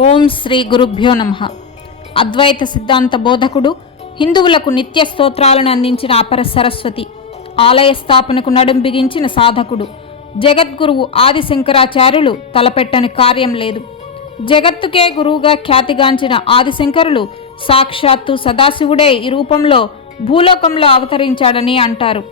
ఓం శ్రీ గురుభ్యో నమః. అద్వైత సిద్ధాంత బోధకుడు, హిందువులకు నిత్య స్తోత్రాలను అందించిన అపర సరస్వతి, ఆలయ స్థాపనకు నడుం బిగించిన సాధకుడు, జగద్గురువు ఆది శంకరాచార్యులు తలపెట్టని కార్యం లేదు. జగత్తుకే గురువుగా ఖ్యాతిగాంచిన ఆదిశంకరులు సాక్షాత్తు సదాశివుడే ఈ రూపంలో భూలోకంలో అవతరించాడని అంటారు.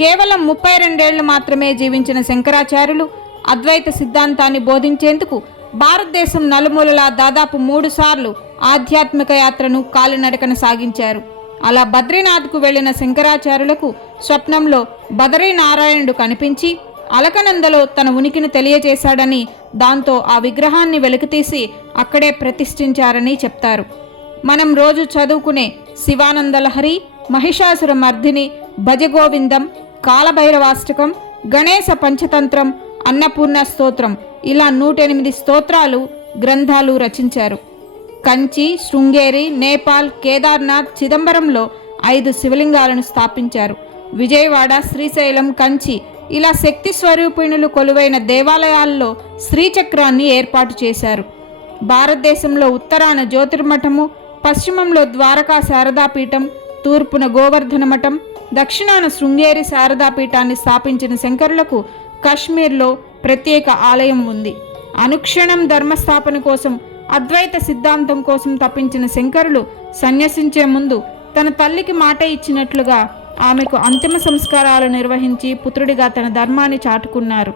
కేవలం 32 ఏళ్లు మాత్రమే జీవించిన శంకరాచార్యులు అద్వైత సిద్ధాంతాన్ని బోధించేందుకు భారతదేశం నలుమూలలా దాదాపు 3 సార్లు ఆధ్యాత్మిక యాత్రను కాలినడకన సాగించారు. అలా బద్రీనాథ్కు వెళ్లిన శంకరాచార్యులకు స్వప్నంలో బదరీనారాయణుడు కనిపించి అలకనందలో తన ఉనికిని తెలియజేశాడని, దాంతో ఆ విగ్రహాన్ని వెలికితీసి అక్కడే ప్రతిష్ఠించారని చెప్తారు. మనం రోజు చదువుకునే శివానందలహరి, మహిషాసుర మర్దిని, భజగోవిందం, కాలభైరవాష్టకం, గణేశ పంచతంత్రం, అన్నపూర్ణ స్తోత్రం ఇలా 108 స్తోత్రాలు గ్రంథాలు రచించారు. కంచి, శృంగేరి, నేపాల్, కేదార్నాథ్, చిదంబరంలో 5 శివలింగాలను స్థాపించారు. విజయవాడ, శ్రీశైలం, కంచి ఇలా శక్తి స్వరూపిణులు కొలువైన దేవాలయాల్లో శ్రీచక్రాన్ని ఏర్పాటు చేశారు. భారతదేశంలో ఉత్తరాన జ్యోతిర్మఠము, పశ్చిమంలో ద్వారకా శారదాపీఠం, తూర్పున గోవర్ధన మఠం, దక్షిణాన శృంగేరి శారదాపీఠాన్ని స్థాపించిన శంకరులకు కాశ్మీర్లో ప్రత్యేక ఆలయం ఉంది. అనుక్షణం ధర్మస్థాపన కోసం, అద్వైత సిద్ధాంతం కోసం తప్పించిన శంకరులు సన్యసించే ముందు తన తల్లికి మాట ఇచ్చినట్లుగా ఆమెకు అంతిమ సంస్కారాలు నిర్వహించి పుత్రుడిగా తన ధర్మాన్ని చాటుకున్నారు.